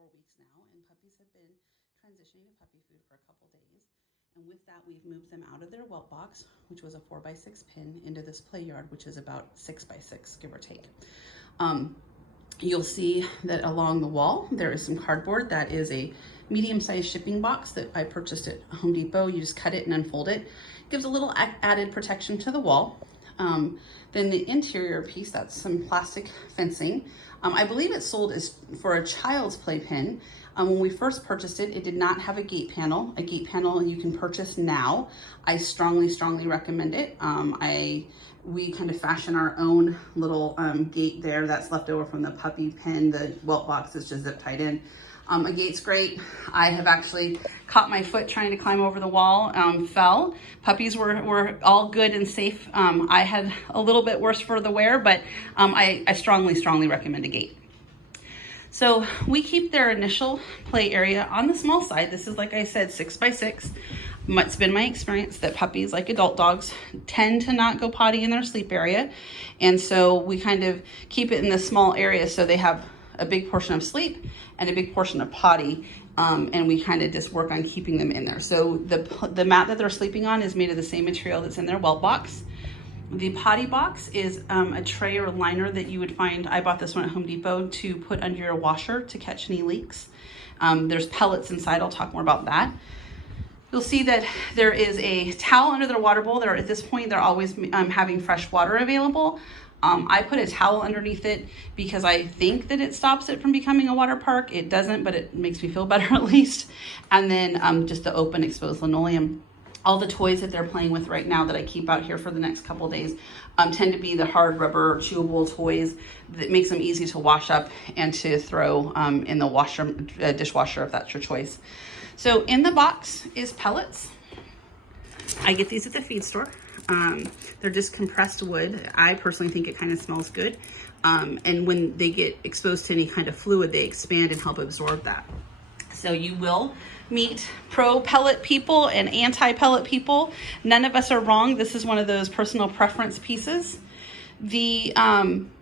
4 weeks now, and puppies have been transitioning to puppy food for a couple days. And with that, we've moved them out of their whelp box, which was a 4x6 pen, into this play yard, which is about 6x6, give or take. You'll see that along the wall, there is some cardboard. That is a medium-sized shipping box that I purchased at Home Depot. You just cut it and unfold it. Gives a little added protection to the wall. Then the interior piece, that's some plastic fencing. I believe it's sold as for a child's playpen. When we first purchased it, it did not have a gate panel. A gate panel you can purchase now. I strongly recommend it. We kind of fashion our own little gate there that's left over from the puppy pen. The whelp box is just zip tied in. A gate's great. I have actually caught my foot trying to climb over the wall, fell. Puppies were all good and safe. I had a little bit worse for the wear, but I strongly recommend a gate. So we keep their initial play area on the small side. This is, like I said, 6x6. It's been my experience that puppies, like adult dogs, tend to not go potty in their sleep area. And so we kind of keep it in the small area so they have a big portion of sleep and a big portion of potty. And we kind of just work on keeping them in there. So the mat that they're sleeping on is made of the same material that's in their whelp box. The potty box is a tray or liner that you would find. I bought this one at Home Depot to put under your washer to catch any leaks. There's pellets inside. I'll talk more about that. You'll see that there is a towel under their water bowl. At this point, they're always having fresh water available. I put a towel underneath it because I think that it stops it from becoming a water park. It doesn't, but it makes me feel better at least. And then just the open exposed linoleum. All the toys that they're playing with right now that I keep out here for the next couple of days tend to be the hard rubber chewable toys that makes them easy to wash up and to throw in the dishwasher if that's your choice. So in the box is pellets. I get these at the feed store. They're just compressed wood. I personally think it kind of smells good. And when they get exposed to any kind of fluid, they expand and help absorb that. So you will meet pro-pellet people and anti-pellet people. None of us are wrong. This is one of those personal preference pieces. The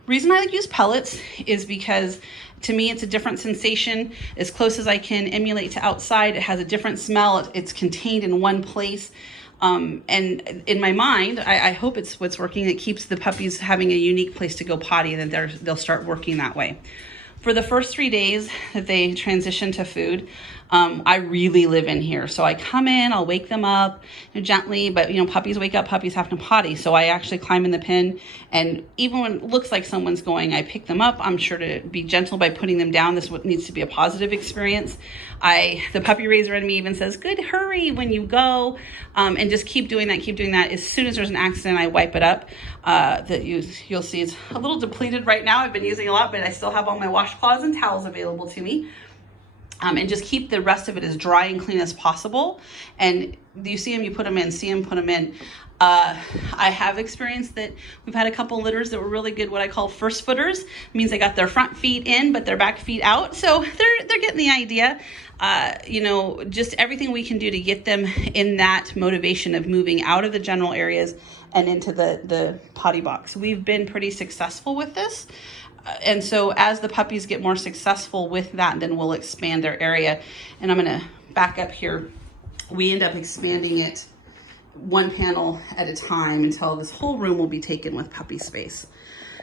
reason I use pellets is because to me it's a different sensation. As close as I can emulate to outside, it has a different smell. It's contained in one place. And in my mind, I hope it's what's working. It keeps the puppies having a unique place to go potty, and then they'll start working that way. For the first 3 days that they transition to food, I really live in here. So I come in, I'll wake them up gently, but puppies wake up, puppies have to potty. So I actually climb in the pen, and even when it looks like someone's going, I pick them up. I'm sure to be gentle by putting them down. This needs to be a positive experience. The puppy raiser in me even says, good, hurry when you go, and just keep doing that. As soon as there's an accident, I wipe it up. You'll see it's a little depleted right now. I've been using a lot, but I still have all my washcloths and towels available to me. And just keep the rest of it as dry and clean as possible. And you see them, you put them in, see them, put them in. I have experienced that we've had a couple litters that were really good, what I call first footers. It means they got their front feet in, but their back feet out. So they're getting the idea. Just everything we can do to get them in that motivation of moving out of the general areas and into the potty box. We've been pretty successful with this. And so as the puppies get more successful with that, then we'll expand their area. And I'm going to back up here. We end up expanding it one panel at a time until this whole room will be taken with puppy space.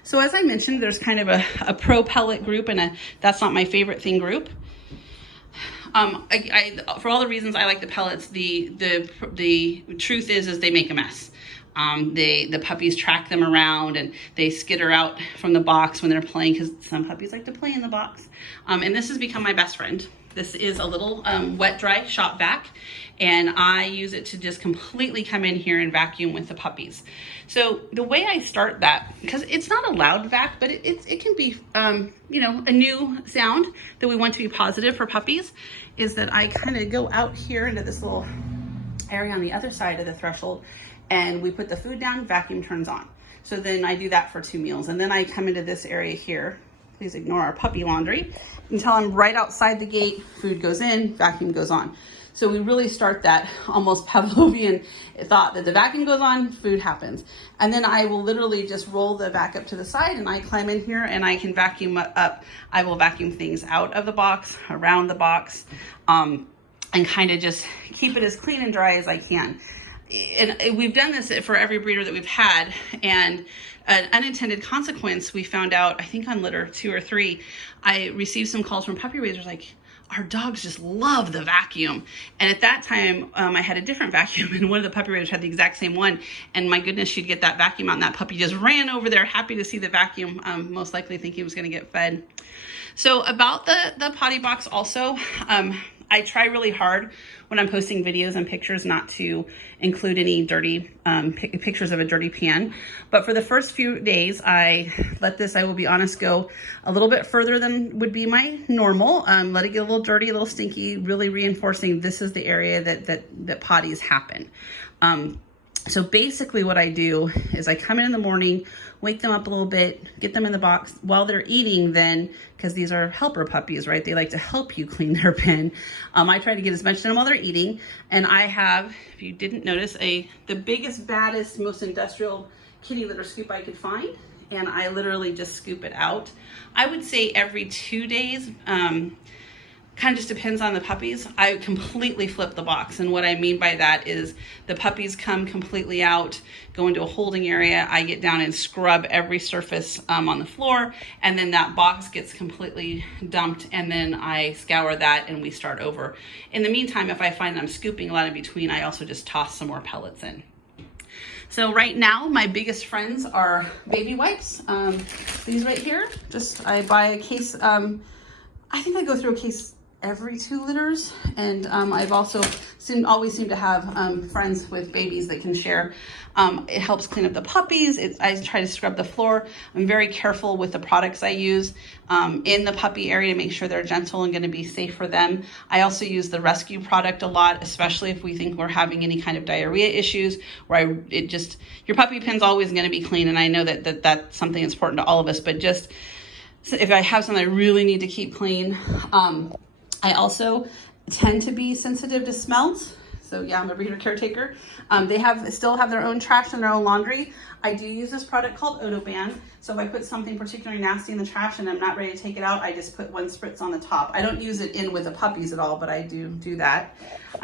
So as I mentioned, there's kind of a pro-pellet group and that's not my favorite thing group. For all the reasons I like the pellets, the truth is they make a mess. The puppies track them around and they skitter out from the box when they're playing, because some puppies like to play in the box. And this has become my best friend. This is a little wet dry shop vac, and I use it to just completely come in here and vacuum with the puppies. So the way I start that, because it's not a loud vac, but it can be a new sound that we want to be positive for puppies, is that I kind of go out here into this little area on the other side of the threshold, and we put the food down, vacuum turns on. So then I do that for 2 meals. And then I come into this area here. Please ignore our puppy laundry. Until I'm right outside the gate, food goes in, vacuum goes on. So we really start that almost Pavlovian thought that the vacuum goes on, food happens. And then I will literally just roll the vac up to the side and I climb in here and I can vacuum up. I will vacuum things out of the box, around the box, and kind of just keep it as clean and dry as I can. And we've done this for every breeder that we've had, and an unintended consequence we found out, I think on litter 2 or 3, I received some calls from puppy raisers like, our dogs just love the vacuum. And at that time, I had a different vacuum, and one of the puppy raisers had the exact same one. And my goodness, she'd get that vacuum out, and that puppy just ran over there, happy to see the vacuum, most likely thinking he was going to get fed. So about the potty box also, I try really hard when I'm posting videos and pictures not to include any dirty pictures of a dirty pan. But for the first few days, I let this, I will be honest, go a little bit further than would be my normal. Let it get a little dirty, a little stinky, really reinforcing this is the area that potties happen. So basically what I do is I come in the morning, wake them up a little bit, get them in the box while they're eating then, because these are helper puppies, right? They like to help you clean their pen. I try to get as much to them while they're eating. And I have, if you didn't notice, the biggest, baddest, most industrial kitty litter scoop I could find. And I literally just scoop it out. I would say every 2 days, kind of just depends on the puppies. I completely flip the box. And what I mean by that is the puppies come completely out, go into a holding area. I get down and scrub every surface on the floor. And then that box gets completely dumped. And then I scour that and we start over. In the meantime, if I find I'm scooping a lot in between, I also just toss some more pellets in. So right now, my biggest friends are baby wipes. These right here, I buy a case. I think I go through a case every 2 litters, and I've also always seem to have friends with babies that can share. It helps clean up the puppies. I try to scrub the floor. I'm very careful with the products I use in the puppy area to make sure they're gentle and going to be safe for them. I also use the rescue product a lot, especially if we think we're having any kind of diarrhea issues, where your puppy pen's always going to be clean, and I know that's something that's important to all of us, but just if I have something I really need to keep clean. I also tend to be sensitive to smells. So yeah, I'm a breeder caretaker. They still have their own trash and their own laundry. I do use this product called Odoban. So if I put something particularly nasty in the trash and I'm not ready to take it out, I just put 1 spritz on the top. I don't use it in with the puppies at all, but I do that.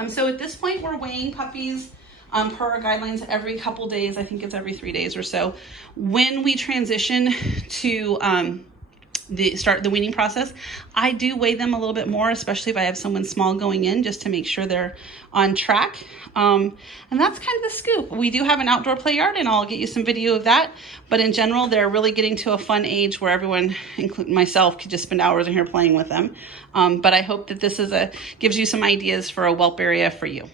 So at this point, we're weighing puppies per our guidelines every couple days. I think it's every 3 days or so. When we transition to start the weaning process, I do weigh them a little bit more, especially if I have someone small going in, just to make sure they're on track. And that's kind of the scoop. We do have an outdoor play yard, and I'll get you some video of that. But in general, they're really getting to a fun age where everyone, including myself, could just spend hours in here playing with them. But I hope that this gives you some ideas for a whelp area for you.